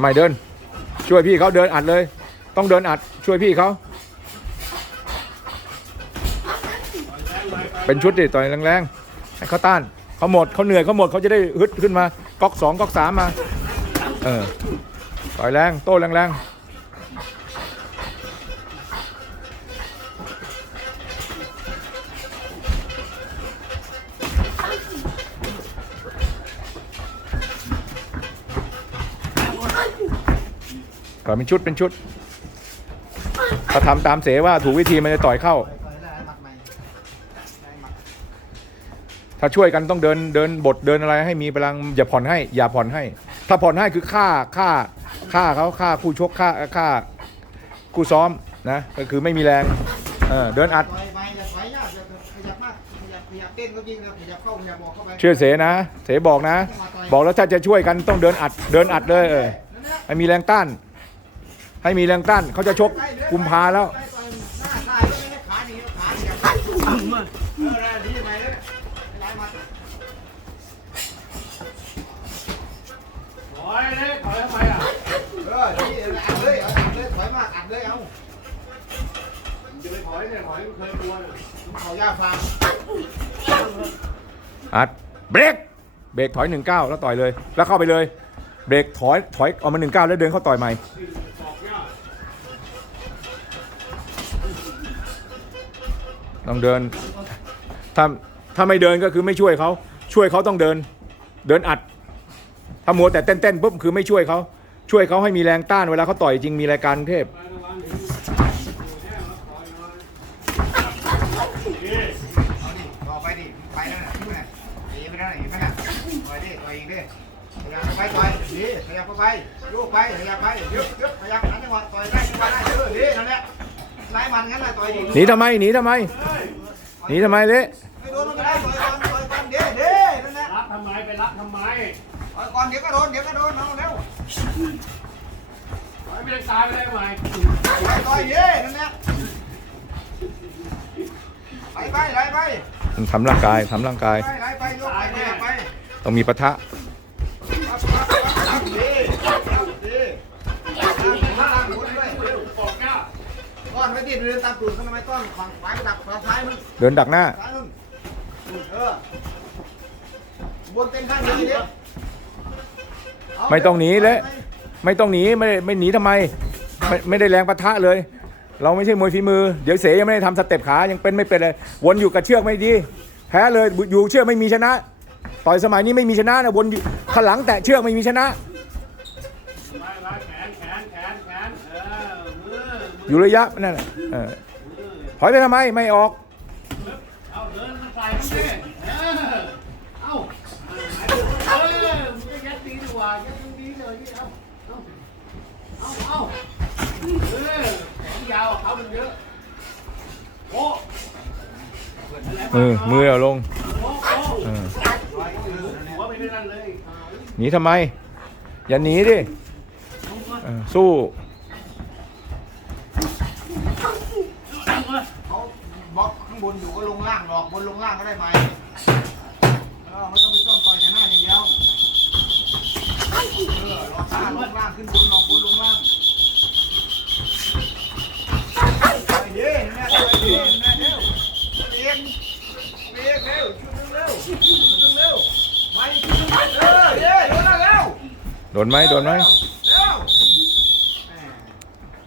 ไม่เดิน ช่วยพี่เขาเดินอัดเลย ต้องเดินอัดช่วยพี่เขาเป็นชุดดิต่อยแรงๆให้เขาต้านเขาหมดเขาเหนื่อยเขาหมดเขาจะได้ฮึดขึ้นมาก๊อกสองก๊อกสามมา เออต่อยแรงโต้แรงๆ ต่อยเป็นชุดเป็นชุดถ้าทำตามเสว่าถูกวิธีมันจะต่อยเข้า ถ้าช่วยกันต้องเดินเดินบทเดินอะไรให้มีพลังอย่าผ่อนให้ อย่าผ่อนให้ ถ้าผ่อนให้คือฆ่าฆ่าฆ่าเขาฆ่าคู่ชกฆ่าฆ่าคู่ซ้อมนะก็คือไม่มีแรงเออเดินอัดต่อยเต้นก็ยิงนะเข้าขยับออกเข้าไปเชื่อเสนะเสบอกนะ บอกแล้วถ้าจะช่วยกันต้องเดินอัด เดินอัดเลยเออมีแรงต้าน ให้มีแรงต้านเขาจะชกกุมภาแล้วอัดถอยเลยถอยอะเออดีอัดเลยเอาอัดเลยถอยมาอัดเลยเอาจะไปถอยเนี่ยถอยไม่เคยกลัวเนี่ยเขาย่าฟังอัดเบรกเบรกถอยหนึ่งเก้าแล้วต่อยเลย แล้วเข้าไปเลย เบรกถอยถอยออกมาหนึ่งเก้าแล้วเดินเข้าต่อยใหม่ ต้องเดิน ถ้าถ้าไม่เดินก็คือไม่ช่วยเขาช่วยเขาต้องเดิน เดินอัด ถ้ามัวแต่เต้นๆปุ๊บคือไม่ช่วยเขาช่วยเขาให้มีแรงต้านเวลาเขาต่อยจริงมีรายการเทพไปดิต่อไปดิไปแล้วน่ะหนหนีไปแล้วนหนีไปน่ะต่อยดิต่อยอีกดิขยับไปต่อยดีขยับไปโยกไปขยับไปยึบยึบขยับหันจังหวะต่อยได้จังหวะได้เออดีนั่นแหละไล่มันงั้นแหละต่อยดิหนีทำไมหนีทำไม หนีทำไมเละไม่โดนมันก็ได้ต่อยก่อนต่อยก่อนเด้เด้นั่นแหละรับทำไมไปรับทำไมต่อยก่อนเดี๋ยวก็โดนเดี๋ยวก็โดนเอาเร็วถอยไปตายไปได้ไหมไปต่อยเด้นั่นแหละไปไปไล่ไปทำร่างกายทำร่างกาย ไปไล่ไปโยกไปขยับไปต้องมีปะทะ เดินตามตูดทำไมต้อนฝั่งขวาไปดักฝั่งซ้ายมึงเดินดักหน้า ซ้ายมึงเออบนเต็มข้างนี้เดี๋ยวไม่ต้องหนีเลย ไม่ต้องหนีไม่ได้ไม่หนีทำไมไม่ไม่ได้แรงปะทะเลย เราไม่ใช่มวยฝีมือ เดี๋ยวเสยังไม่ได้ทำสเต็ปขายังเป็นไม่เป็นเลย วนอยู่กับเชือกไม่ดี แพ้เลยอยู่เชือกไม่มีชนะ ต่อยสมัยนี้ไม่มีชนะนะวนอยู่ข้างหลังแตะเชือกไม่มีชนะ ไล่ไล่แขนแขนแขนแขนเออมื อยู่ระยะนั่นแหละเออถอยไปทำไมไม่ออกเอาเดินมาใส่มันดิเออเอาเออมึงก็ยัดตีดีกว่ายัดตรงนี้เลยเอาเอาเอาเอาเออแขนยาวเขามันเยอะโอ้มือมือเอาลงหนีทำไม อย่าหนีดิสู้ เขา บล็อกข้างบนอยู่ก็ลงล่างหรอกบนลงล่างก็ได้ไหมเออไม่ต้องไปจ้องต่อยแต่หน้าอย่างเดียวเออรอซ่าลงล่างขึ้นบนลงบนลงล่างต่อยดีแม่ต่อยดีแม่เร็วเรียกเรียกเร็วชุดเร็วชุดเร็วไปชุดเร็วเออเย้โดนแล้วโดนไหมโดนไหม